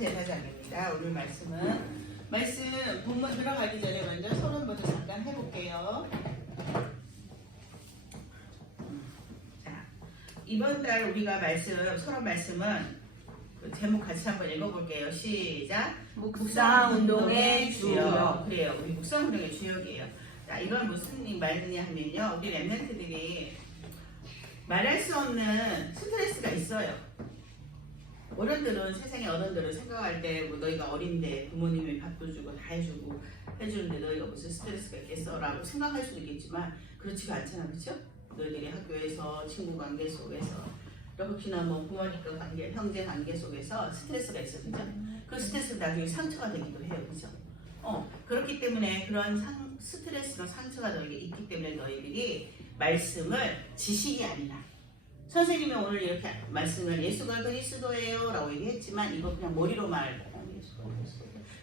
제사장입니다. 오늘 말씀 본문 들어가기 전에 먼저 서론부터 잠깐 해볼게요. 자, 이번 달 우리가 서론 말씀은 그 제목 같이 한번 읽어볼게요. 시작. 묵상운동의 주역. 그래요. 우리 묵상운동의 주역이에요. 자, 이건 무슨 말이냐 하면요. 우리 랩런트들이 말할 수 없는 스트레스가 있어요. 어른들은 세상의 어른들은 생각할 때 뭐 너희가 어린데 부모님이 밥도 주고 다 해주는데 너희가 무슨 스트레스가 있겠어라고 생각할 수도 있겠지만 그렇지가 않잖아, 그렇죠? 너희들이 학교에서 친구 관계 속에서 혹시나 뭐 부모님과 관계, 형제 관계 속에서 스트레스가 있어, 그렇죠? 그 스트레스가 나중에 상처가 되기도 해요, 그렇죠? 그렇기 때문에 그런 스트레스나 상처가 너희에게 있기 때문에 너희들이 말씀을 지식이 아니라 선생님이 오늘 이렇게 말씀을 예수가 그리스도예요 라고 얘기했지만 이거 그냥 머리로만 알고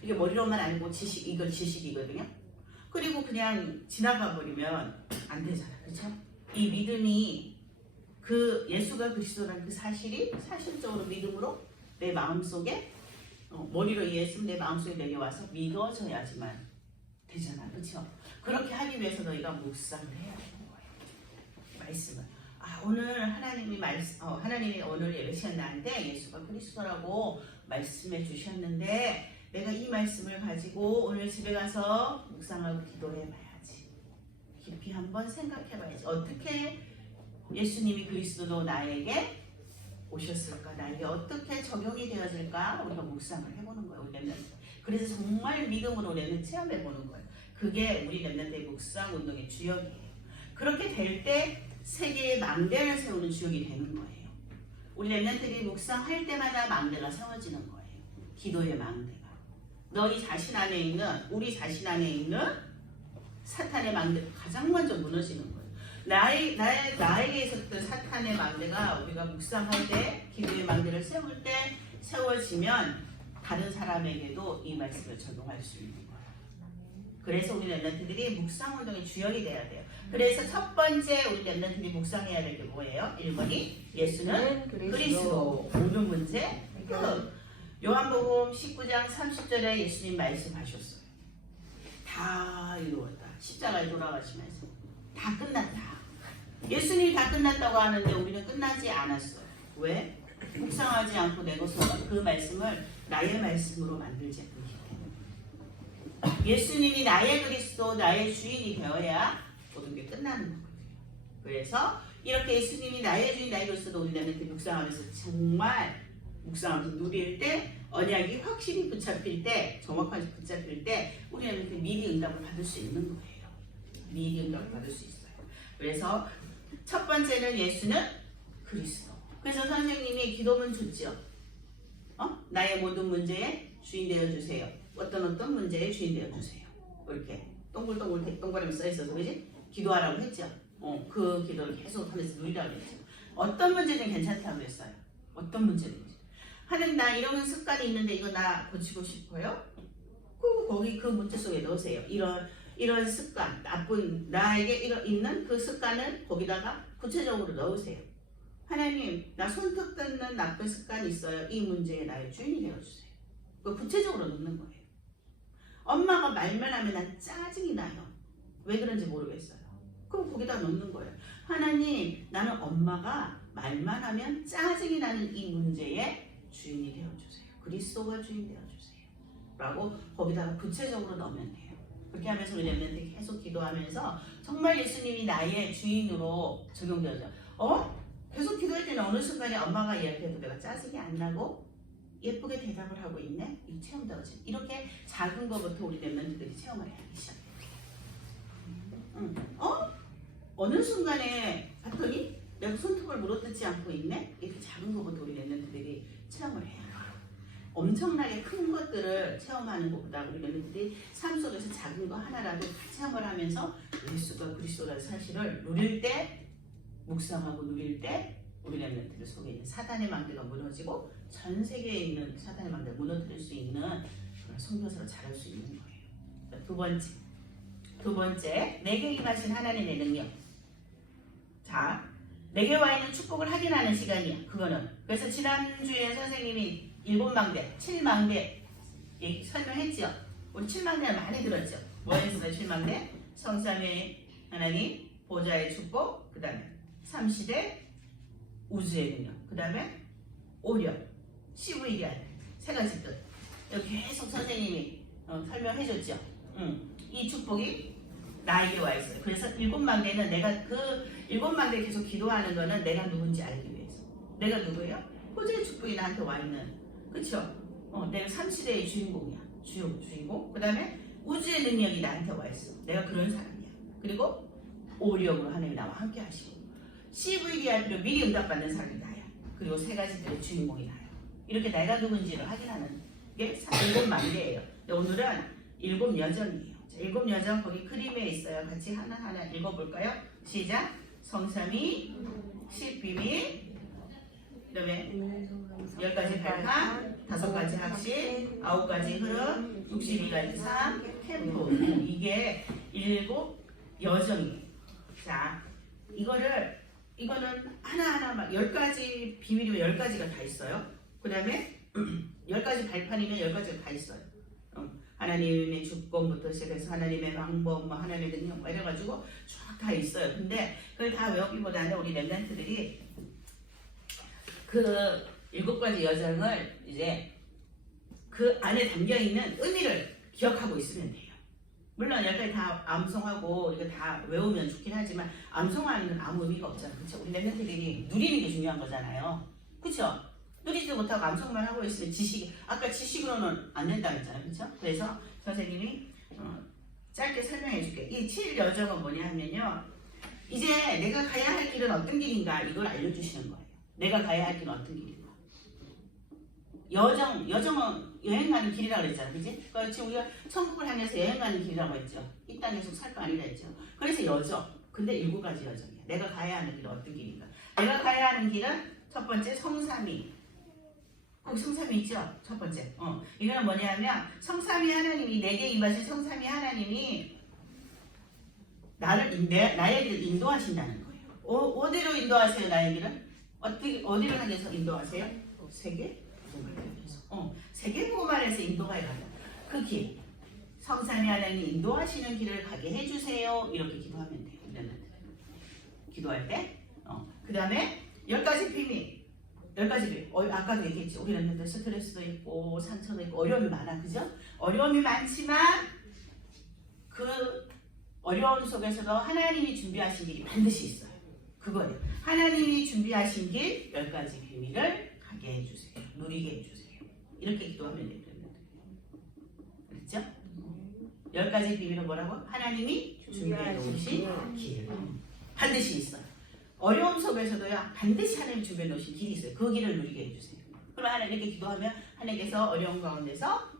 이게 머리로만 알고 이건 지식이거든요. 그리고 그냥 지나가 버리면 안 되잖아, 그렇죠? 이 믿음이 그 예수가 그리스도라는 그 사실이 사실적으로 믿음으로 내 마음속에 머리로 이해했으면 내 마음속에 내려와서 믿어져야지만 되잖아, 그렇죠? 그렇게 하기 위해서 너희가 묵상을 해야 되는 거예요. 말씀을. 오늘 하나님이 오늘 예배시간 나한테 예수가 그리스도라고 말씀해 주셨는데 내가 이 말씀을 가지고 오늘 집에 가서 묵상하고 기도해 봐야지. 깊이 한번 생각해 봐야지. 어떻게 예수님이 그리스도로 나에게 오셨을까? 나에게 어떻게 적용이 되어질까? 우리가 묵상을 해보는 거예요. 우리 랩런트. 그래서 정말 믿음으로 우리는 체험해 보는 거예요. 그게 우리 랩런트의 묵상 운동의 주역이에요. 그렇게 될 때 세계의 망대를 세우는 주역이 되는 거예요. 우리 랩런트들이 묵상할 때마다 망대가 세워지는 거예요. 기도의 망대가. 너희 자신 안에 있는, 우리 자신 안에 있는 사탄의 망대가 가장 먼저 무너지는 거예요. 나에게 있었던 사탄의 망대가 우리가 묵상할 때, 기도의 망대를 세울 때 세워지면 다른 사람에게도 이 말씀을 적용할 수 있는 거예요. 그래서 우리 랩런트들이 묵상운동의 주역이 돼야 돼요. 그래서 첫 번째 우리 랩런트들이 묵상해야 될 게 뭐예요? 1번이 예수는 그리스도. 모든 문제 끝. 요한복음 19장 30절에 예수님 말씀하셨어요. 다 이루었다. 십자가에 돌아가시면서 다 끝났다. 예수님이 다 끝났다고 하는데 우리는 끝나지 않았어요. 왜? 묵상하지 않고 내 것으로 그 말씀을 나의 말씀으로 만들지 않기 때문에. 예수님이 나의 그리스도, 나의 주인이 되어야 모든 게 끝나는 거거든요. 그래서 이렇게 예수님이 나의 주인, 나의 그리스도 우리한테 묵상하면서 정말 묵상하면서 누릴 때 언약이 확실히 붙잡힐 때, 정확하게 붙잡힐 때 우리한테 미리 응답을 받을 수 있는 거예요. 미리 응답을 받을 수 있어요. 그래서 첫 번째는 예수는 그리스도. 그래서 선생님이 기도문 줬죠. 나의 모든 문제에 주인 되어주세요. 어떤 문제에 주인 되어주세요. 이렇게 동글동글 써있어서 그지? 기도하라고 했죠. 그 기도를 계속 하면서 누리라고 했죠. 어떤 문제든 괜찮다고 했어요. 어떤 문제든지. 하나님 나 이런 습관이 있는데 이거 나 고치고 싶어요. 거기 그 문제 속에 넣으세요. 이런 습관, 나쁜 나에게 있는 그 습관을 거기다가 구체적으로 넣으세요. 하나님 나 손톱 뜯는 나쁜 습관이 있어요. 이 문제에 나의 주인이 되어주세요. 구체적으로 넣는 거예요. 엄마가 말만 하면 난 짜증이 나요. 왜 그런지 모르겠어요. 그럼 거기다 넣는 거예요. 하나님 나는 엄마가 말만 하면 짜증이 나는 이 문제에 주인이 되어주세요. 그리스도가 주인 되어주세요. 라고 거기다가 구체적으로 넣으면 돼요. 그렇게 하면서 우리 랩런트 계속 기도하면서 정말 예수님이 나의 주인으로 적용되어져. 계속 기도할 때는 어느 순간에 엄마가 이야기해도 내가 짜증이 안 나고 예쁘게 대답을 하고 있네? 이 체험되어지. 이렇게 작은 것부터 우리 랩런트들이 체험을 하기 시작해요. 어느 순간에 봤더니 내가 손톱을 물어뜯지 않고 있네? 이렇게 작은 것부터 우리 랩런트들이 체험을 해요. 엄청나게 큰 것들을 체험하는 것보다 우리 랩런트들이 삶 속에서 작은 거 하나라도 다 체험을 하면서 예수가 그리스도라는 사실을 누릴 때, 묵상하고 누릴 때 우리 랩런트들 속에 있는 사단의 망대가 무너지고 전 세계에 있는 사단의 망대가 무너뜨릴 수 있는 그런 성교사로 자랄 수 있는 거예요. 두 번째, 내게 임하신 하나님의 능력. 자, 내게 와 있는 축복을 확인하는 시간이야. 그거는. 그래서 지난주에 선생님이 일곱망대, 칠망대 설명했죠. 우리 칠망대는 많이 들었죠. 뭐 했어요? 칠망대? 성삼위 하나님, 보좌의 축복, 그 다음에 삼시대, 우주의 능력, 그 다음에 오력, CVDR 세 가지 뜻. 여기 계속 선생님이 설명해줬죠. 이 축복이 나에게 와 있어요. 그래서 일곱망대는 내가 그 일곱망대 계속 기도하는 거는 내가 누군지 알기 위해서. 내가 누구예요? 보좌의 축복이 나한테 와 있는. 그쵸? 내가 삼시대의 주인공이야. 주인공. 그 다음에 우주의 능력이 나한테 와 있어. 내가 그런 사람이야. 그리고 오력으로 하나님이 나와 함께 하시고. CVDR로 미리 응답받는 사람이 나야. 그리고 세 가지들의 주인공이 나요. 이렇게 내가 누군지를 확인하는 게 일곱망대예요. 오늘은 일곱 여정이에요. 자, 일곱 여정 거기 그림에 있어요. 같이 하나하나 읽어볼까요? 시작. 성삼위, 십비밀, 그다음에 10가지 발판, 5가지 학식, 9가지 흐름, 62가지 삶, 캠프. 이게 일곱 여정이에요. 자, 이거는 하나하나 막 10가지 비밀이면 10가지가 다 있어요. 그 다음에 10가지 발판이면 10가지가 다 있어요. 하나님의 주권부터 시작해서 하나님의 방법, 뭐 하나님의 능력, 뭐 이래가지고 쫙 다 있어요. 근데 그걸 다 외우기보다는 우리 랩런트들이 그 7가지 여정을 이제 그 안에 담겨있는 의미를 기억하고 있으면 돼요. 물론 10가지 다 암송하고 이거 다 외우면 좋긴 하지만 암송하는 건 아무 의미가 없잖아요. 그쵸? 우리 랩런트들이 누리는 게 중요한 거잖아요. 그쵸? 누리지도 못하고 암송만 하고 있으면 아까 지식으로는 안 된다고 했잖아요. 그쵸? 그래서 선생님이 짧게 설명해 줄게요. 이 7여정은 뭐냐 하면요. 이제 내가 가야 할 길은 어떤 길인가 이걸 알려주시는 거예요. 내가 가야 할 길은 어떤 길인가. 여정은 여행 가는 길이라고 그랬잖아요. 그치? 그렇지? 우리가 천국을 향해서 여행 가는 길이라고 했죠. 이 땅에서 살 거 아니라 했죠. 그래서 여정. 근데 7가지 여정이야. 내가 가야 하는 길은 어떤 길인가. 내가 가야 하는 길은 첫 번째 성삼위. 거기 성삼위 있죠? 첫 번째. 이거는 뭐냐면 성삼위 하나님이 내게 임하신 성삼위 하나님이 나의 길을 인도하신다는 거예요. 어디로 인도하세요? 나의 길은? 어디를 향해서 인도하세요? 세계? 세계복음안에서 인도가 가요. 그 길. 성삼위 하나님이 인도하시는 길을 가게 해주세요. 이렇게 기도하면 돼요. 기도할 때. 그 다음에 10가지 비밀. 10가지 비밀. 아까도 얘기했지. 우리는 스트레스도 있고 상처도 있고 어려움이 많아. 그죠? 어려움이 많지만 그 어려움 속에서도 하나님이 준비하신 길이 반드시 있어요. 그거예요. 하나님이 준비하신 길 10가지 비밀을 가게 해주세요. 누리게 해주세요. 이렇게 기도하면 돼요. 그렇죠? 10가지 비밀은 뭐라고? 하나님이 준비해 놓으신 길. 반드시 있어요. 어려움 속에서도요, 반드시 하나님 준비해 놓으신 길이 있어요. 그 길을 누리게 해주세요. 그럼 하나님 이렇게 기도하면 하나님께서 어려움 가운데서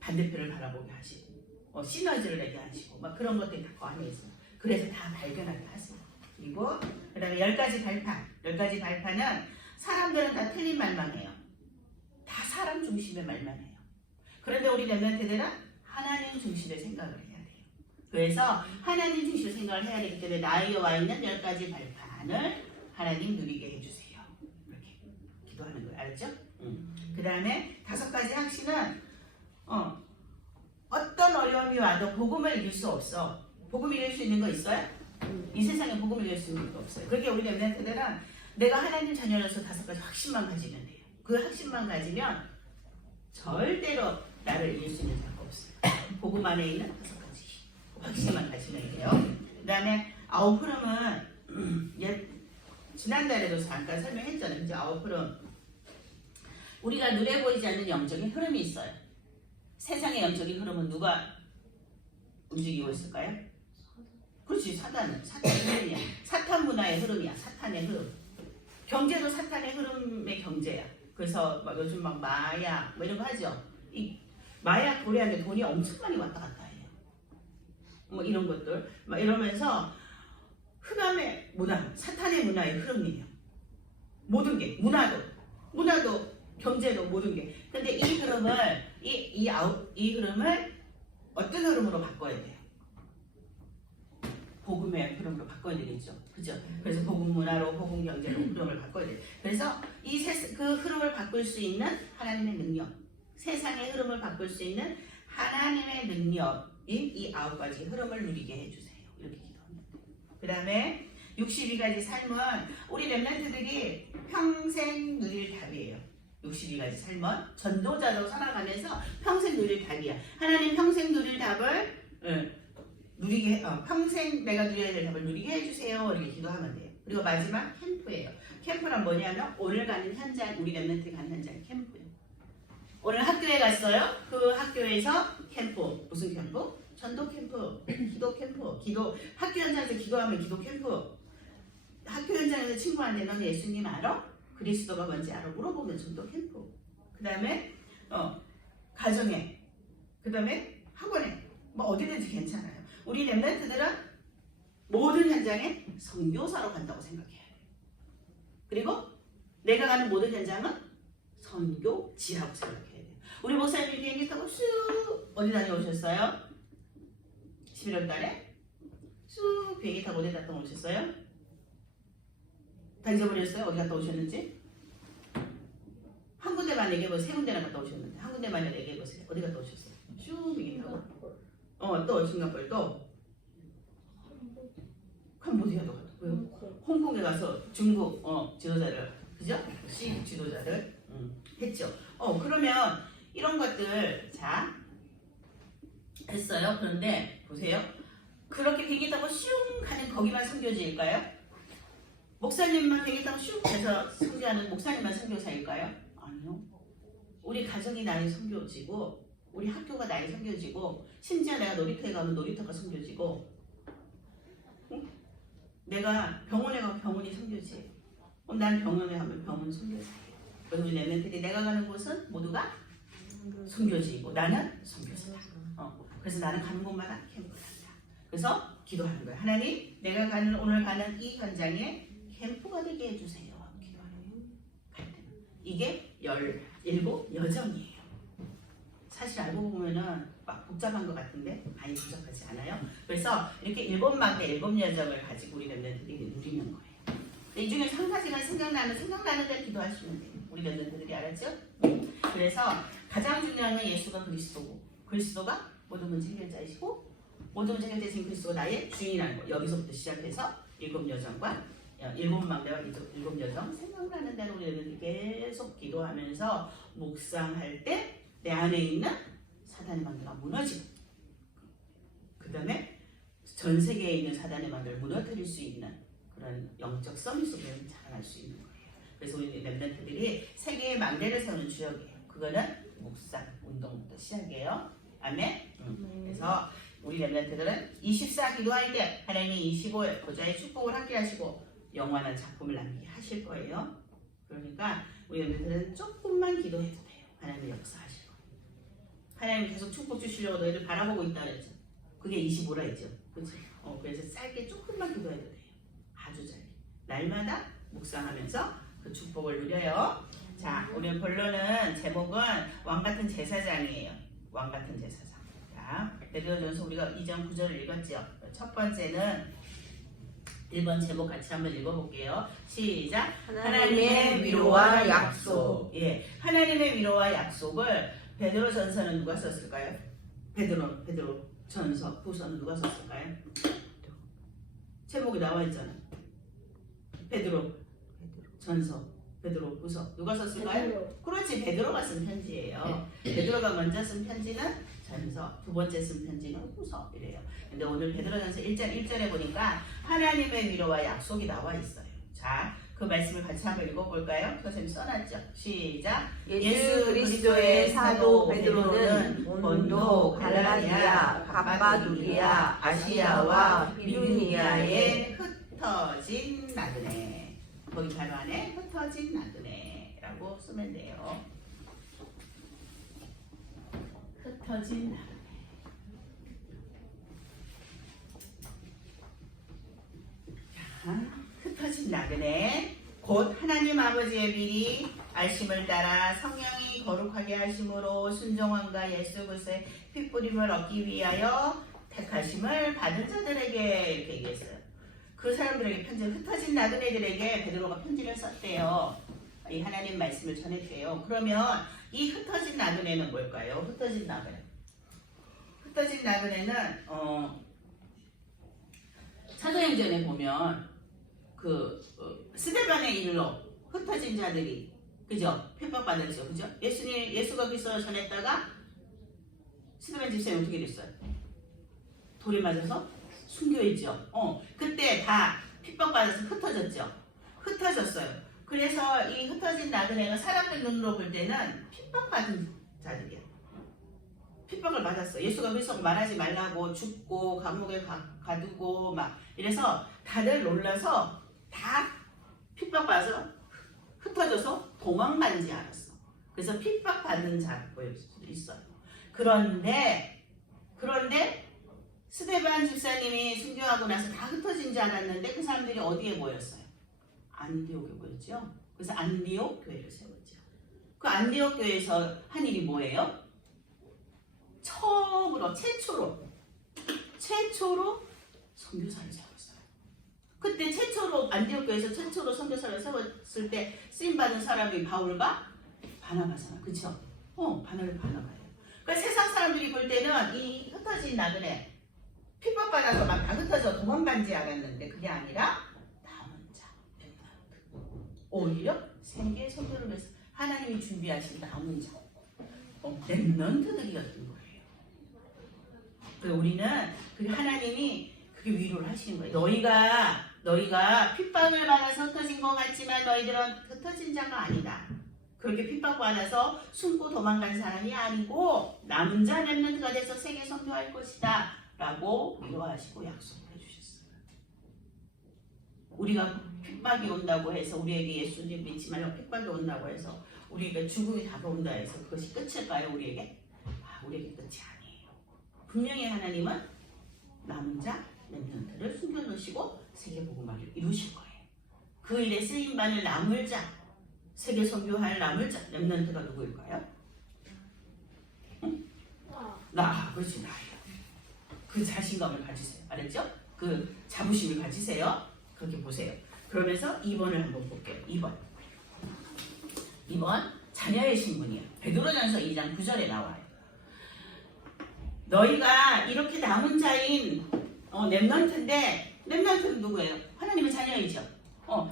반대편을 바라보게 하시고 시너지를 내게 하시고 막 그런 것들이 다 그 안에 있어요. 그래서 다 발견하게 하세요. 그리고 그 다음에 10가지 발판. 10가지 발판은 사람들은 다 틀린 말만 해요. 다 사람 중심의 말만 해요. 그런데 우리 랩런트들은 하나님 중심의 생각을 해야 돼요. 그래서 하나님 중심의 생각을 해야 되기 때문에 나에게 와 있는 10가지 발판을 하나님 누리게 해주세요. 이렇게 기도하는 거예요. 알았죠? 그 다음에 5가지 확신은 어떤 어려움이 와도 복음을 이길 수 없어. 복음 이길 수 있는 거 있어요? 이 세상에 복음을 이길 수 있는 거 없어요. 그렇게 우리 랩런트들은 내가 하나님 자녀로서 5가지 확신만 가지면 돼요. 그 확신만 가지면 절대로 나를 이길 수 있는 자가 없어요. 복음 안에 있는 5가지 확신만 가지면 돼요. 그 다음에 9흐름은 지난달에도 잠깐 설명했잖아요. 이제 9흐름. 우리가 눈에 보이지 않는 영적인 흐름이 있어요. 세상의 영적인 흐름은 누가 움직이고 있을까요? 그렇지, 사탄의 흐름이야. 사탄 문화의 흐름이야. 사탄의 흐름. 경제도 사탄의 흐름의 경제야. 그래서 막 요즘 막 마약 뭐 이런 거 하죠. 이 마약 도래하는데 돈이 엄청 많이 왔다 갔다 해요. 뭐 이런 것들 막 이러면서 흑암의 문화, 사탄의 문화의 흐름이에요. 모든 게 문화도 경제도 모든 게. 근데 이 흐름을 이 흐름을 어떤 흐름으로 바꿔야 돼요? 복음의 흐름으로 바꿔야 되겠죠. 그죠? 그래서 복음 문화로, 복음 경제로 흐름을 바꿔야 돼요. 그래서 그 흐름을 바꿀 수 있는 하나님의 능력, 세상의 흐름을 바꿀 수 있는 하나님의 능력인 이 9가지 흐름을 누리게 해주세요. 이렇게 기도합니다. 그 다음에 62가지 삶은 우리 렘넌트들이 평생 누릴 답이에요. 62가지 삶은 전도자로 살아가면서 평생 누릴 답이야. 하나님 평생 누릴 답을 평생 내가 누려야 될 답을 누리게 해주세요. 이렇게 기도하면 돼요. 그리고 마지막 캠프예요. 캠프란 뭐냐면 오늘 가는 현장, 우리 렘넌트 가는 현장이 캠프예요. 오늘 학교에 갔어요. 그 학교에서 캠프, 무슨 캠프? 전도 캠프, 기도 캠프, 학교 현장에서 기도하면 기도 캠프. 학교 현장에서 친구한테 넌 예수님 알아? 그리스도가 뭔지 알아? 물어보면 전도 캠프. 그 다음에 가정에, 그 다음에 학원에, 뭐 어디든지 괜찮아요. 우리 렘넌트들은 모든 현장에 선교사로 간다고 생각해야 돼요. 그리고 내가 가는 모든 현장은 선교지라고 생각해야 돼요. 우리 목사님 비행기 타고 쑥 어디 다녀오셨어요? 11월 달에 쑥 비행기 타고 어디 갔다 오셨어요? 다 잊어버렸어요? 어디 갔다 오셨는지? 한 군데만 얘기해보세요. 세 군데나 갔다 오셨는데 한 군데만 얘기해보세요. 어디 갔다 오셨어요? 쭉 비행기 타고 또 싱가포르 또 캄보디아도 갔다 왜요? 홍콩에 가서 중국 지도자를 그죠? 시 지도자를 했죠. 그러면 이런 것들 자 했어요. 그런데 보세요. 그렇게 비행기 타고 슝 가는 거기만 선교지일까요? 목사님만 비행기 타고 슝 해서 선교하는 목사님만 선교사일까요? 아니요. 우리 가정이 나의 선교지고 우리 학교가 나의 선교지고 심지어 내가 놀이터에 가면 놀이터가 선교지고 내가 병원에 가면 병원이 선교지예요. 난 병원에 가면 병원 선교사예요. 그래서 우리 렘넌트들이 내가 가는 곳은 모두가 선교지이고 나는 선교사다. 그래서 나는 가는 곳마다 캠프를 한다. 그래서 기도하는 거예요. 하나님, 내가 오늘 가는 이 현장에 캠프가 되게 해주세요. 기도하는 거예요. 이게 17 여정이에요. 사실 알고 보면은 막 복잡한 것 같은데 많이 복잡하지 않아요. 그래서 이렇게 7망대 7여정을 가지고 우리 렘넌트들이 누리는 거예요. 이 중에 한 가지가 생각나는 대로 기도하시면 돼요. 우리 렘넌트들이 알았죠? 그래서 가장 중요한 건 예수가 그리스도고 그리스도가 모든 문제 해결자이시고 모든 문제 해결자이신 그리스도가 나의 주인이라는 거. 여기서부터 시작해서 7여정과 7망대와 7여정 생각나는 대로 우리 렘넌트들이 계속 기도하면서 묵상할 때 내 안에 있는 사단의 망대가 무너지고 그 다음에 전 세계에 있는 사단의 망대를 무너뜨릴 수 있는 그런 영적 서밋으로 자라날 수 있는 거예요. 그래서 우리 렘넌트들이 세계의 망대를 세우는 주역이에요. 그거는 묵상, 운동부터 시작이에요. 아멘. 그래서 우리 렘넌트들은 24 기도할 때 하나님이 25일 보좌의 축복을 함께 하시고 영원한 작품을 남기게 하실 거예요. 그러니까 우리 렘넌트들은 조금만 기도해도 돼요. 하나님의 역사하실 거예요. 하나님 계속 축복 주시려고 너희들 바라보고 있다 그랬죠. 그게 25라 했죠. 그렇죠? 그래서 짧게 조금만 기도해도 돼요. 아주 짧게. 날마다 묵상하면서 그 축복을 누려요. 자, 우리 본론은 제목은 왕같은 제사장이에요. 왕같은 제사장. 자, 베드로전서 우리가 2장 9절을 읽었죠. 첫 번째는 1번 제목 같이 한번 읽어볼게요. 시작. 하나님의 위로와 약속. 예, 하나님의 위로와 약속을 베드로전서는 누가 썼을까요? 베드로전서 후서는 누가 썼을까요? 제목이 나와 있잖아요. 베드로전서, 베드로후서 누가 썼을까요? 그렇지, 베드로가 쓴 편지예요. 베드로가 먼저 쓴 편지는 전서, 두 번째 쓴 편지는 후서 이래요. 근데 오늘 베드로전서 1장 1절에 보니까 하나님의 위로와 약속이 나와 있어요. 자, 그 말씀을 같이 한번 읽어볼까요? 선생님 써놨죠? 시작. 예수 그리스도의 사도 베드로는 본도, 갈라디아, 갑바도기아, 아시아와 비두니아에 흩어진 나그네. 거기 바로 안에 흩어진 나그네라고 쓰면 돼요. 흩어진 나그네. 자, 흩어진 나그네 곧 하나님 아버지의 미리 알심을 따라 성령이 거룩하게 하심으로 순종함과 예수 그리스도의 핏부림을 얻기 위하여 택하심을 받은 자들에게 이렇게 얘기했어요. 그 사람들에게 편지를 흩어진 나그네들에게 베드로가 편지를 썼대요. 이 하나님 말씀을 전했대요. 그러면 이 흩어진 나그네는 뭘까요? 흩어진 나그네. 흩어진 나그네는 사도행전에 보면 그 스데반의 일로 흩어진 자들이 그죠? 핍박받았죠. 그죠? 예수가 그리스도를 전했다가 스데반 집사님 어떻게 됐어요? 돌에 맞아서 순교했죠. 그때 다 핍박받아서 흩어졌죠. 흩어졌어요. 그래서 이 흩어진 나그네가 사람들 눈으로 볼 때는 핍박받은 자들이야. 핍박을 받았어. 예수가 그리스도를 말하지 말라고 죽고 감옥에 가두고 막 이래서 다들 놀라서 다 핍박받아서 흩어져서 도망가는지 알았어. 그래서 핍박받는 자일 수도 있어요. 그런데 스데반 집사님이 순교하고 나서 다 흩어진 줄 알았는데 그 사람들이 어디에 모였어요? 안디옥에 모였죠. 그래서 안디옥 교회를 세웠죠. 그 안디옥 교회에서 한 일이 뭐예요? 최초로 선교사를 세웠어요. 그때 안디옥 교회에서 최초로 선교사를 세웠을 때 쓰임 받은 사람이 바울과 바나바잖아, 그렇죠? 바나바예요. 그러니까 세상 사람들이 볼 때는 이 흩어진 나그네 핍박받아서 막 다 흩어져 도망간지 알았는데 그게 아니라 남은 자, 오히려 세계 선교를 위해서 하나님이 준비하신 남은 자, 렘넌트들이었던 거예요. 그래서 우리는 하나님이 그게 위로를 하시는 거예요. 너희가 핍박을 받아서 흩어진 것 같지만 너희들은 흩어진 자가 아니다. 그렇게 핍박받아서 숨고 도망간 사람이 아니고 남은 자 렘넌트가 돼서 세계 선교할 것이다 라고 위로하시고 약속을 해주셨어요. 우리가 핍박이 온다고 해서 우리에게 예수님 믿지 말라고 핍박이 온다고 해서 우리에게 죽음이 다가온다 해서 그것이 끝일까요? 우리에게 끝이 아니에요. 분명히 하나님은 남은 자 렘넌트를 숨겨놓으시고 세계복음화를 이루실 거예요. 그 일에 쓰임받을 남을 자, 세계 선교할 남을 자 렘넌트가 누구일까요? 그렇지, 나예요. 그 자신감을 가지세요. 알았죠? 그 자부심을 가지세요. 그렇게 보세요. 그러면서 2번을 한번 볼게요. 2번 자녀의 신분이야. 베드로전서 2장 9절에 나와요. 너희가 이렇게 남은 자인 렘넌트인데 렘넌트는 누구예요? 하나님의 자녀이죠.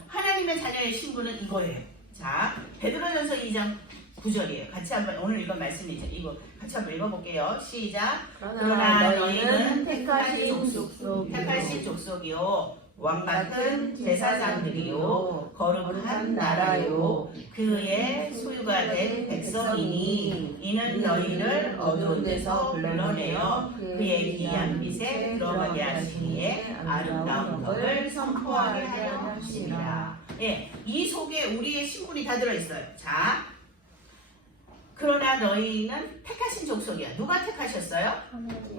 하나님의 자녀의 신분은 이거예요. 자, 베드로전서 2장 9절이에요. 같이 한번 오늘 이건 말씀이죠. 이거 같이 한번 읽어볼게요. 시작. 그러나 너희는 택하신 족속이요 왕같은 제사장들이요 거룩한 나라요 그의 소유가 된 백성이니 이는 너희를 어두운 데서 불러내어 그의 귀한 빛에 들어가게 하시기에 아름다운 법을 선포하게 하려 하십니다. 이 속에 우리의 신분이 다 들어있어요. 자, 그러나 너희는 택하신 족속이야. 누가 택하셨어요?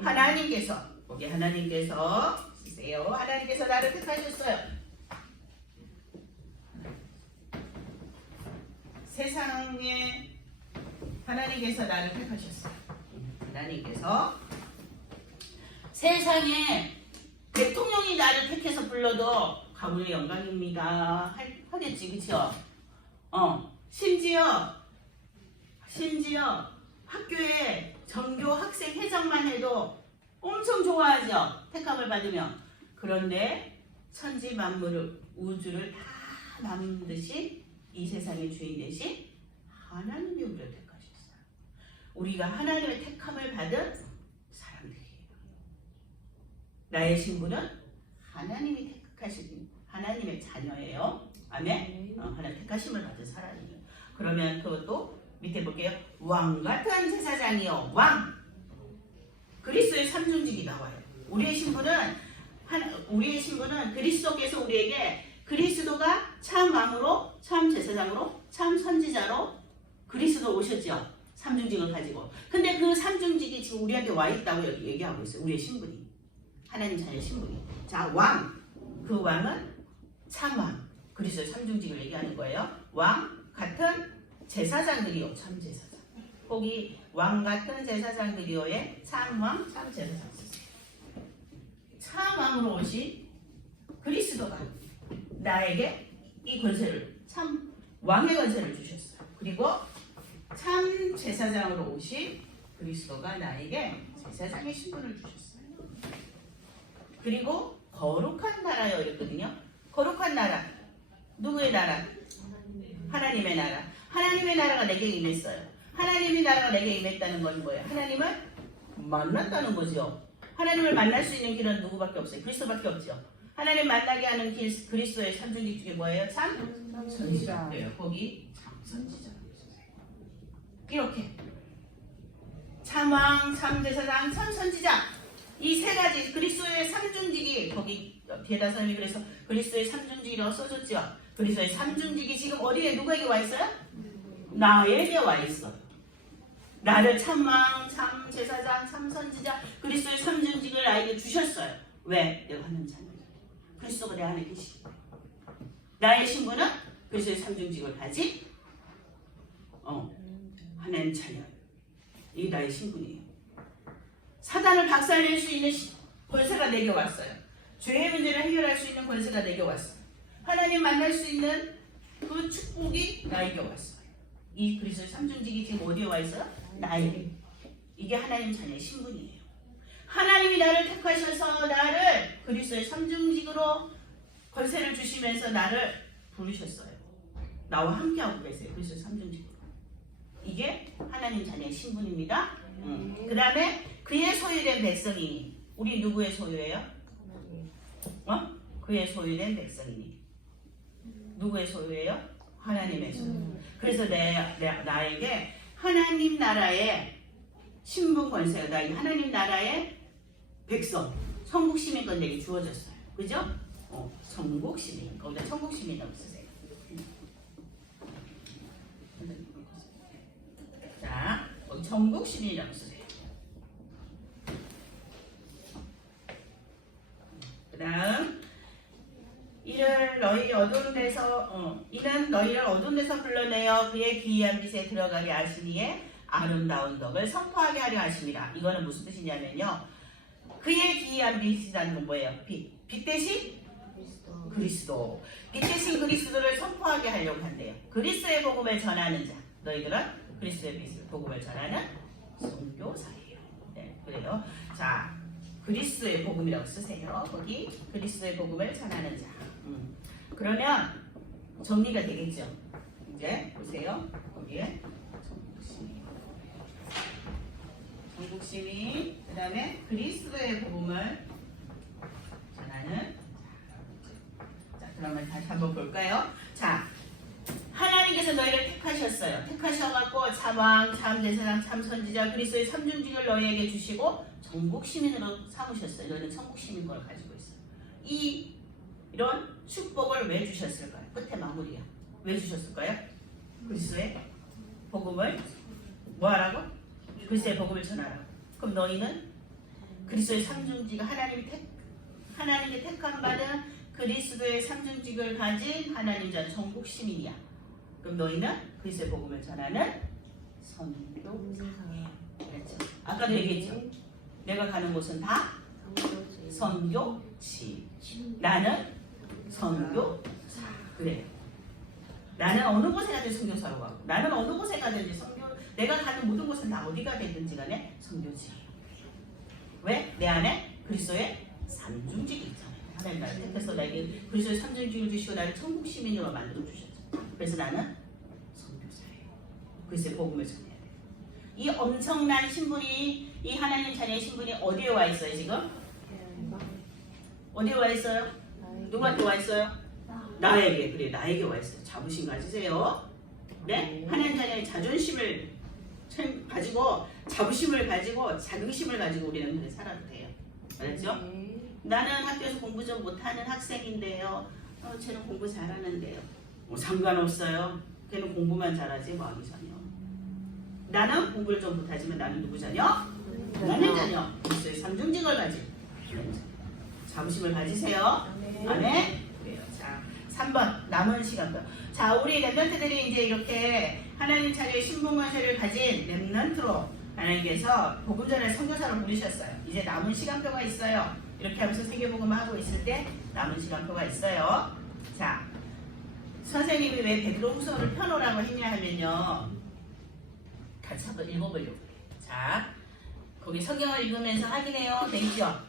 하나님께서. 거기 하나님께서 쓰세요. 하나님께서 나를 택하셨어요. 세상에 하나님께서 나를 택하셨어요. 하나님께서 세상에 대통령이 나를 택해서 불러도 가문의 영광입니다. 하겠지, 그쵸? 심지어 학교에 전교 학생 회장만 해도 엄청 좋아하죠. 택함을 받으면. 그런데 천지 만물을 우주를 다 만드신 이 세상의 주인 되신 하나님이 우리를 택하셨어요. 우리가 하나님의 택함을 받은 사람들이에요. 나의 신분은 하나님이 택하신 하나님의 자녀예요. 아멘. 하나님 택하심을 받은 사람이에요. 그러면 그것도 밑에 볼게요. 왕 같은 제사장이요. 왕. 그리스도의 삼중직이 나와요. 우리의 신분은 그리스도께서 우리에게 그리스도가 참 왕으로, 참 제사장으로, 참 선지자로 그리스도 오셨죠. 삼중직을 가지고. 근데 그 삼중직이 지금 우리한테 와 있다고 여기 얘기하고 있어요. 우리의 신분이. 하나님 자녀의 신분이. 자, 왕. 그 왕은 참왕. 그리스도의 삼중직을 얘기하는 거예요. 왕 같은 제사장들이요. 참 제사장. 거기 왕 같은 제사장들이요의 참왕, 참 제사장 쓰세요. 제사장으로 오신 그리스도가 나에게 이 권세를, 참 왕의 권세를 주셨어요. 그리고 참 제사장으로 오신 그리스도가 나에게 제사장의 신분을 주셨어요. 그리고 거룩한 나라여 이랬거든요. 거룩한 나라. 누구의 나라? 하나님의 나라. 하나님의 나라가 내게 임했어요. 하나님의 나라가 내게 임했다는 건 뭐예요? 하나님을 만났다는 거죠. 하나님을 만날 수 있는 길은 누구밖에 없어요? 그리스도밖에 없죠. 하나님 만나게 하는 길, 그리스도의 삼중직 중에 뭐예요? 참 선지자예요. 거기 참 선지자. 이렇게 참왕, 참제사장, 참선지자 이 세 가지 그리스도의 삼중직이 거기 뒤에다 선생님이 그래서 그리스도의 삼중직이라고 써줬죠. 그리스도의 삼중직이 지금 어디에 누구에게 와 있어요? 나에게 와 있어. 나를 참왕, 참제사장, 참선지자 그리스도의 삼중직을 나에게 주셨어요. 왜? 내가 하는 자녀. 그리스도가 내 안에 계시기. 나의 신분은 그리스도의 삼중직을 가진 하나님 자녀. 이게 나의 신분이에요. 사단을 박살낼 수 있는 권세가 내게 왔어요. 죄의 문제를 해결할 수 있는 권세가 내게 왔어요. 하나님 만날 수 있는 그 축복이 나에게 왔어요. 이 그리스도의 삼중직이 지금 어디에 와 있어요? 나에게. 이게 하나님 자녀의 신분이에요. 하나님이 나를 택하셔서 나를 그리스도의 삼중직으로 권세를 주시면서 나를 부르셨어요. 나와 함께하고 계세요. 그리스도의 삼중직으로. 이게 하나님 자녀의 신분입니다. 그 다음에 그의 소유된 백성이 우리 누구의 소유예요? 그의 소유된 백성이니 누구의 소유예요? 하나님의 소유. 그래서 나에게 하나님 나라의 신분 권세가 나 하나님 나라의 백성 천국 시민권 내게 주어졌어요. 그죠? 천국 시민. 거기다 천국 시민이라고 쓰세요. 자, 천국 시민이라고 쓰세요. 그 다음 이는 너희를 어두운 데서 불러내어 그의 기이한 빛에 들어가게 하시니에 아름다운 덕을 선포하게 하려 하십니다. 이거는 무슨 뜻이냐면요. 그의 기이한 빛이라는 건 뭐예요? 빛 대신 그리스도. 빛 대신 그리스도를 선포하게 하려고 한대요. 그리스도의 복음을 전하는 자. 너희들은 그리스도의 복음을 전하는 선교사예요. 네, 그래요. 자, 그리스도의 복음이라고 쓰세요. 거기 그리스도의 복음을 전하는 자. 그러면 정리가 되겠죠. 이제 보세요. 거기에 전국시민, 그 다음에 그리스도의 복음을 전하는. 자, 그러면 다시 한번 볼까요? 자, 하나님께서 너희를 택하셨어요. 택하셔갖고 참왕, 참제사장, 참선지자 그리스도의 삼중직을 너희에게 주시고 전국 시민으로 삼으셨어요. 너희는 천국 시민권을 가지고 있어요. 이런 축복을 왜 주셨을까요? 끝에 마무리야. 왜 주셨을까요? 그리스도의 복음을 뭐하라고? 그리스도의 복음을 전하라고. 그럼 너희는 그리스도의 삼중직 하나님께 택함 받은 그리스도의 삼중직을 가진 하나님 자 천국 시민이야. 그럼 너희는 그리스도의 복음을 전하는 선교사예요. 그렇죠. 아까도 얘기했죠. 내가 가는 곳은 다 선교지. 나는 선교사. 그래요. 나는 어느 곳에 가든 선교사로 가고 나는 어느 곳에 가든지 내가 가는 모든 곳은 다 어디가 되든지 간에 선교지. 왜? 내 안에 그리스도의 삼중직이 있잖아요. 하나님 나를 택해서 나에게 그리스도의 삼중직을 주시고 나를 천국 시민으로 만들어 주셨죠. 그래서 나는 선교사예요. 그리스도의 복음을 전해야 돼요. 이 엄청난 신분이 이 하나님 자녀의 신분이 어디에 와 있어요 지금? 어디에 와 있어요? 누구한테 와 있어요? 나에게. 그래, 나에게 와 있어요. 자부심 가지세요. 네? 하나님 자녀의 자존심을 가지고 자부심을 가지고 자긍심을 가지고 우리는 그렇게 살아도 돼요. 알았죠? 나는 학교에서 공부 좀 못하는 학생인데요. 쟤는 공부 잘하는데요. 상관없어요. 걔는 공부만 잘하지 뭐 하기 자녀. 나는 공부를 좀 못하지만 나는 누구 자녀? 하나님 자녀. 그리스도의 삼중직을 가진 자부심을 가지세요. 아멘. 그래요. 자, 3번 남은 시간표. 자, 우리 랩런트들이 이제 이렇게 하나님 자녀의 신분관세를 가진 랩런트로 하나님께서 복음 전의 선교사를 부르셨어요. 이제 남은 시간표가 있어요. 이렇게 하면서 세계복음을 하고 있을 때 남은 시간표가 있어요. 자, 선생님이 왜 베드로후서를 펴놓으라고 했냐 하면요, 같이 한번 읽어보려고 해요. 자, 거기 성경을 읽으면서 확인해요. 돼 있죠?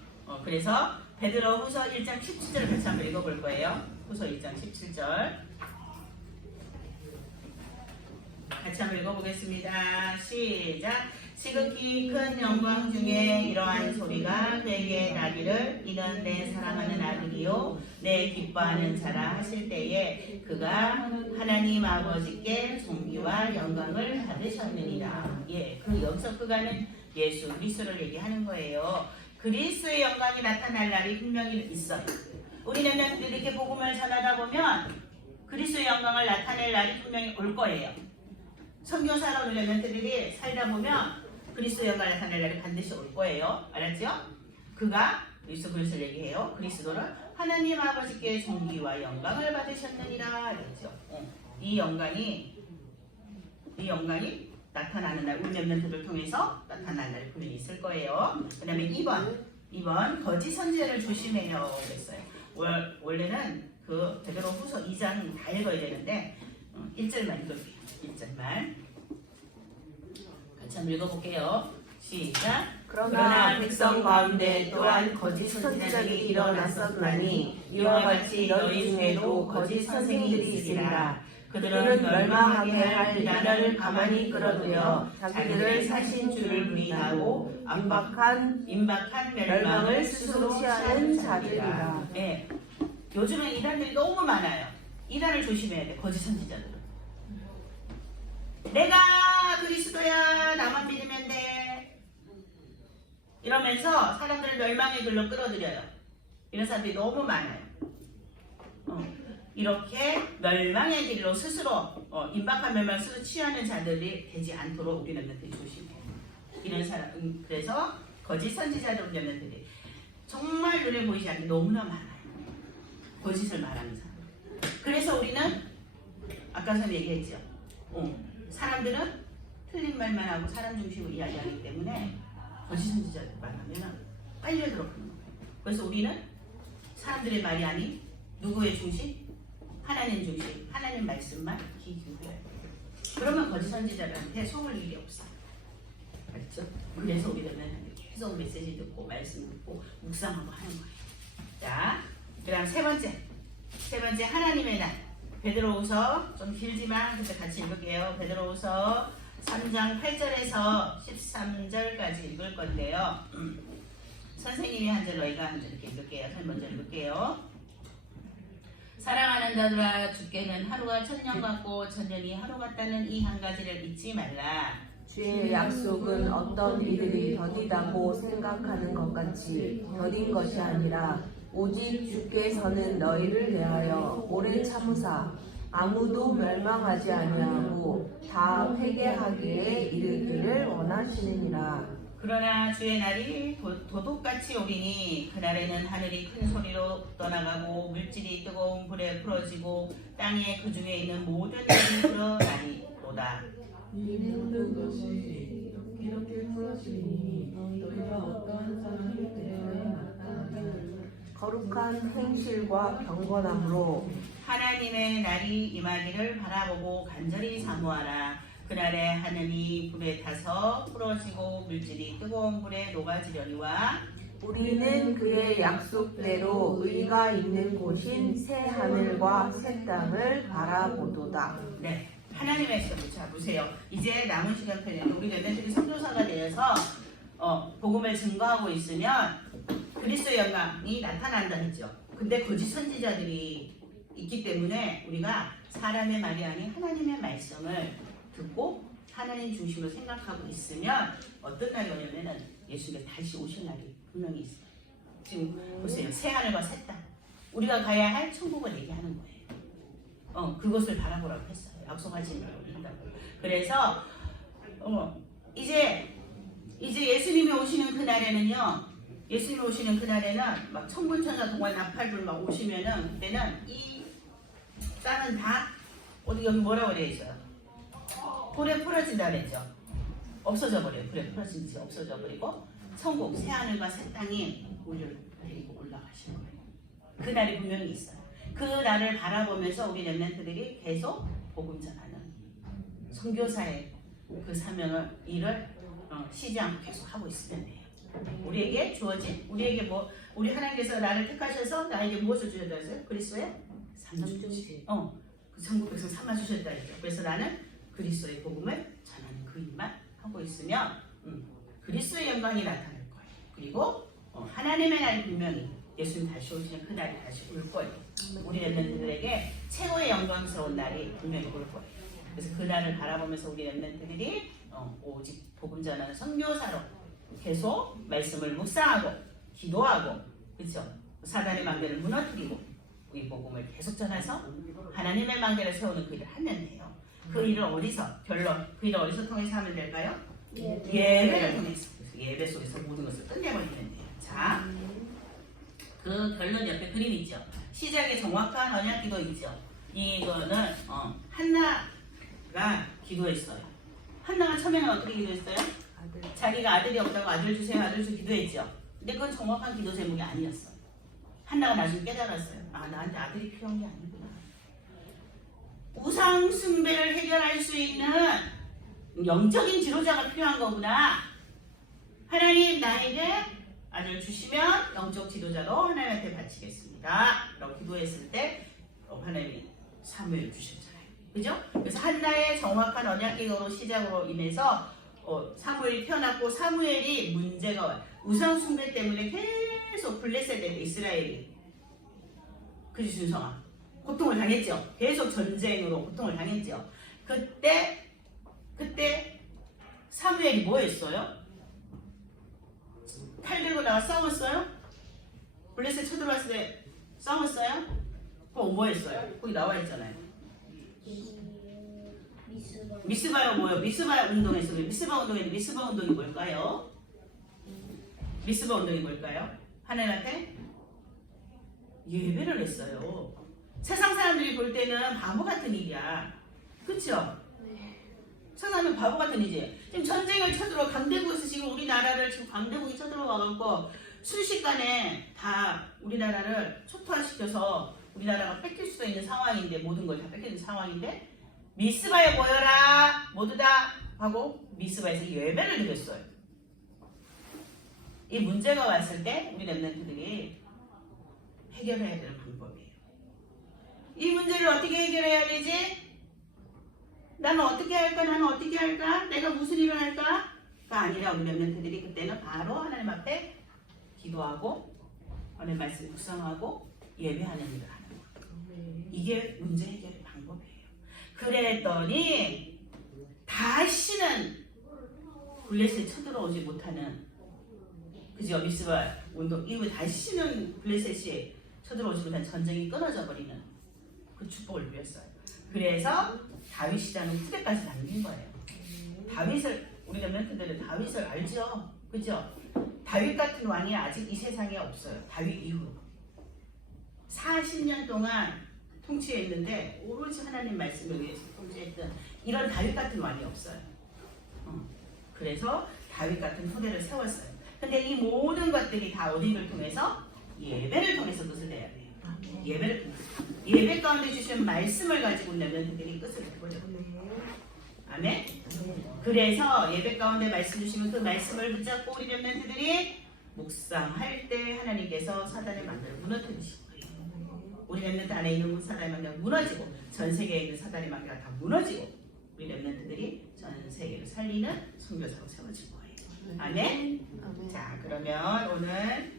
그래서 베드로후서 1장 17절 같이 한번 읽어볼 거예요. 후서 1장 17절 같이 한번 읽어보겠습니다. 시작. 지극히 큰 영광 중에 이러한 소리가 그에게 나기를 이는 내 사랑하는 아들이요 내 기뻐하는 자라 하실 때에 그가 하나님 아버지께 존귀와 영광을 받으셨느니라. 예, 그 여기서 그가는 예수 그리스도를 얘기하는 거예요. 그리스도의 영광이 나타날 날이 분명히 있어요. 우리는 이렇게 복음을 전하다 보면 그리스도의 영광을 나타낼 날이 분명히 올 거예요. 선교사로 우리 멘토들이 살다 보면 그리스도의 영광을 나타낼 날이 반드시 올 거예요. 알았죠? 그가 예수 그리스도를 얘기해요. 그리스도를 하나님 아버지께 존귀와 영광을 받으셨느니라 그랬죠. 이 영광이 나타나는 날, 우리 멘토들을 통해서 나타날 날이 분명히 있을 거예요. 그 다음에 2번 거짓 선지자를 조심해요 그랬어요. 원래는 그 베드로후서 2장 다 읽어야 되는데 1절만 읽을게요. 1절만 같이 한번 읽어볼게요. 시작. 그러나 백성 가운데 또한 거짓 선지자들이 일어났었나니 이와 같이 너희 중에도 거짓 선생들이 있으리라. 그들은 멸망하게 할 나라를 가만히 끌어들여 자기들을 사신 줄을 부인하고 임박한 멸망을 스스로 취하는 자들이라. 네. 요즘은 이단들이 너무 많아요. 이단을 조심해야 돼. 거짓 선지자들은. 내가 그리스도야, 나만 믿으면 돼. 이러면서 사람들을 멸망의 길로 끌어들여요. 이런 사람들이 너무 많아요. 이렇게 멸망의 길로 스스로 임박한 멸망을 스스로 취하는 자들이 되지 않도록 우리는 조심해요. 이런 사람, 그래서 거짓 선지자들 우리는 정말 눈에 보이지 않는 너무나 많아요. 거짓을 말하는 사람. 그래서 우리는 아까 전에 얘기했죠. 사람들은 틀린 말만 하고 사람 중심으로 이야기하기 때문에 거짓 선지자들 말하면 빨려 들어가는 거예요. 그래서 우리는 사람들의 말이 아닌 누구의 중심? 하나님 중심, 하나님 말씀만 귀 기울여야 돼요. 그러면 거짓 선지자들한테 속을 일이 없어요. 알죠? 그래서 우리는 계속 메시지 듣고 말씀 듣고 묵상하고 하는 거예요. 자, 그 다음 세 번째 하나님의 날. 베드로후서 좀 길지만 그래서 같이 읽을게요. 베드로후서 3장 8절에서 13절까지 읽을 건데요. 선생님이 한 절, 너희가 한 절 이렇게 읽을게요. 전 먼저 읽을게요. 사랑하는 자들아, 주께는 하루가 천년 같고 천년이 하루 같다는 이 한 가지를 잊지 말라. 주의 약속은 어떤 이들이 더디다고 생각하는 것 같이 더딘 것이 아니라 오직 주께서는 너희를 대하여 오래 참으사 아무도 멸망하지 아니하고 다 회개하기에 이르기를 원하시느니라. 그러나 주의 날이 도둑같이 오리니 그날에는 하늘이 큰 소리로 떠나가고 물질이 뜨거운 불에 풀어지고 땅에 그 중에 있는 모든 일이 드러나리로다. 이 모든 것이 이렇게 풀어지니 너희가 어떠한 사람이 되어야 마땅하냐. 거룩한 행실과 경건함으로 하나님의 날이 임하기를 바라보고 간절히 사모하라. 그날에 하늘이 불에 타서 풀어지고 물질이 뜨거운 불에 녹아지려니와 우리는 그의 약속대로 의가 있는 곳인 새 하늘과 새 땅을 바라보도다. 네, 하나님의 시간. 자 보세요. 이제 남은 시간 편에 우리 여자들이 선교사가 되어서 복음을 증거하고 있으면 그리스도의 영광이 나타난다 했죠. 근데 거짓 선지자들이 있기 때문에 우리가 사람의 말이 아닌 하나님의 말씀을 듣고 하나님 중심으로 생각하고 있으면 어떤 날이 오냐면은 예수님이 다시 오실 날이 분명히 있어요. 지금 보세요. 새 하늘과 새 땅. 우리가 가야 할 천국을 얘기하는 거예요. 그것을 바라보라고 했어요. 약속하지 말고. 그래서 이제 예수님이 오시는 그날에는요. 예수님이 오시는 그날에는 막 천군천사 동안 나팔들 막 오시면은 그때는 이 땅은 다 어디 여기 뭐라고 되어 있어요? 불에 풀어진다 그랬죠. 없어져 버려요. 불에 풀어진 지 없어져 버리고 천국 새 하늘과 새 땅이 우리를 데리고 올라가실 거예요. 그 날이 분명히 있어요. 그 날을 바라보면서 우리 렘넌트들이 계속 복음 전하는 선교사의 그 사명을 일을 쉬지 않고 계속 하고 있으면 돼요. 우리에게 주어진 우리에게 우리 하나님께서 나를 택하셔서 나에게 무엇을 주셨다 했어요? 그리스도의 삼중지. 그 천국 백성 삼아 주셨다 했죠. 그래서 나는 그리스도의 복음을 전하는 그 일만 하고 있으면 그리스도의 영광이 나타날 거예요. 그리고 하나님의 날이 분명히 예수님 다시 오시는 그 날이 다시 올 거예요. 우리 렘넌트들에게 최고의 영광스러운 날이 분명히 올 거예요. 그래서 그 날을 바라보면서 우리 렘넌트들이 오직 복음 전하는 선교사로 계속 말씀을 묵상하고 기도하고 그렇죠? 사단의 망대를 무너뜨리고 이 복음을 계속 전해서 하나님의 망대를 세우는 그 일을 하면 돼요. 그 일을 어디서 결론 그 일을 어디서 통해서 하면 될까요? 예배를 통해서. 그래서 예배 속에서 모든 것을 끝내버리면 돼요. 자, 그 결론 옆에 그림 있죠. 시작에 정확한 언약 기도 있죠. 이거는 한나가 기도했어요. 한나가 처음에는 어떻게 기도했어요? 자기가 아들이 없다고 아들 주세요, 아들 주세요 기도했죠. 근데 그건 정확한 기도 제목이 아니었어요. 한나가 나중에 깨달았어요. 나한테 아들이 필요한 게 아니구나. 우상 숭배를 해결할 수 있는 영적인 지도자가 필요한 거구나. 하나님 나에게 아들 주시면 영적 지도자로 하나님한테 바치겠습니다. 라고 기도했을 때 하나님이 사무엘 주셨잖아요. 그죠? 그래서 한나의 정확한 언약 기도로 시작으로 인해서 사무엘이 태어났고 사무엘이 문제가 와요. 우상 숭배 때문에 계속 블레셋의 이스라엘이 그지 준성아 고통을 당했죠. 계속 전쟁으로 고통을 당했죠. 그때 사무엘이 뭐 했어요? 칼 들고 나가 싸웠어요? 블레셋 쳐들어왔을 때 싸웠어요? 그럼 뭐 했어요? 거기 나와 있잖아요. 미스바가 뭐예요? 미스바 운동했어요. 미스바 운동했는데 미스바 운동이 뭘까요? 미스바 운동이 뭘까요? 하나님한테 예배를 했어요. 세상 사람들이 볼 때는 바보 같은 일이야. 그쵸? 세상은 바보 같은 일이지. 지금 전쟁을 쳐들어 강대국에서 지금 우리나라를 지금 강대국이 쳐들어와갖고 순식간에 다 우리나라를 초토화시켜서 우리나라가 뺏길 수도 있는 상황인데 모든 걸 다 뺏기는 상황인데 미스바에 모여라 모두 다 하고 미스바에서 예배를 드렸어요. 이 문제가 왔을 때 우리 렘넌트들이 해결해야 되는 방법이에요. 이 문제를 어떻게 해결해야 되지? 나는 어떻게 할까? 나는 어떻게 할까? 내가 무슨 일을 할까? 가 아니라 우리 렘넌트들이 그때는 바로 하나님 앞에 기도하고 하나님 말씀 묵상하고 예배하는 일을 하는 거예요. 이게 문제 해결의 방법이에요. 그랬더니 다시는 블레셋에 쳐들어오지 못하는 그죠? 미스바 운동 이후에 다시는 블레셋이 쳐들어오지 못한 전쟁이 끊어져 버리는 그 축복을 누렸어요. 그래서 다윗이라는 후대까지 남긴 거예요. 다윗을 우리 렘넌트들은 다윗을 알죠, 그죠? 다윗 같은 왕이 아직 이 세상에 없어요. 다윗 이후 40년 동안 통치했는데 오로지 하나님 말씀을 위해서 통치했던 이런 다윗 같은 왕이 없어요. 그래서 다윗 같은 후대를 세웠어요. 근데 이 모든 것들이 다 어디를 통해서? 예배를 통해서 끝을 내야 돼요. 예배를 통해서. 예배 가운데 주신 말씀을 가지고 렘넌트들이 끝을 내거죠. 아멘? 그래서 예배 가운데 말씀 주시면 그 말씀을 붙잡고 우리 렘넌트들이 묵상할 때 하나님께서 사단의 망대를 무너뜨리실 거예요. 우리 렘넌트 안에 있는 사단의 망대가 무너지고 전 세계에 있는 사단의 망대가 다 무너지고 우리 렘넌트들이 전 세계를 살리는 선교사로 세워질 거예요. 아멘? 자, 그러면 오늘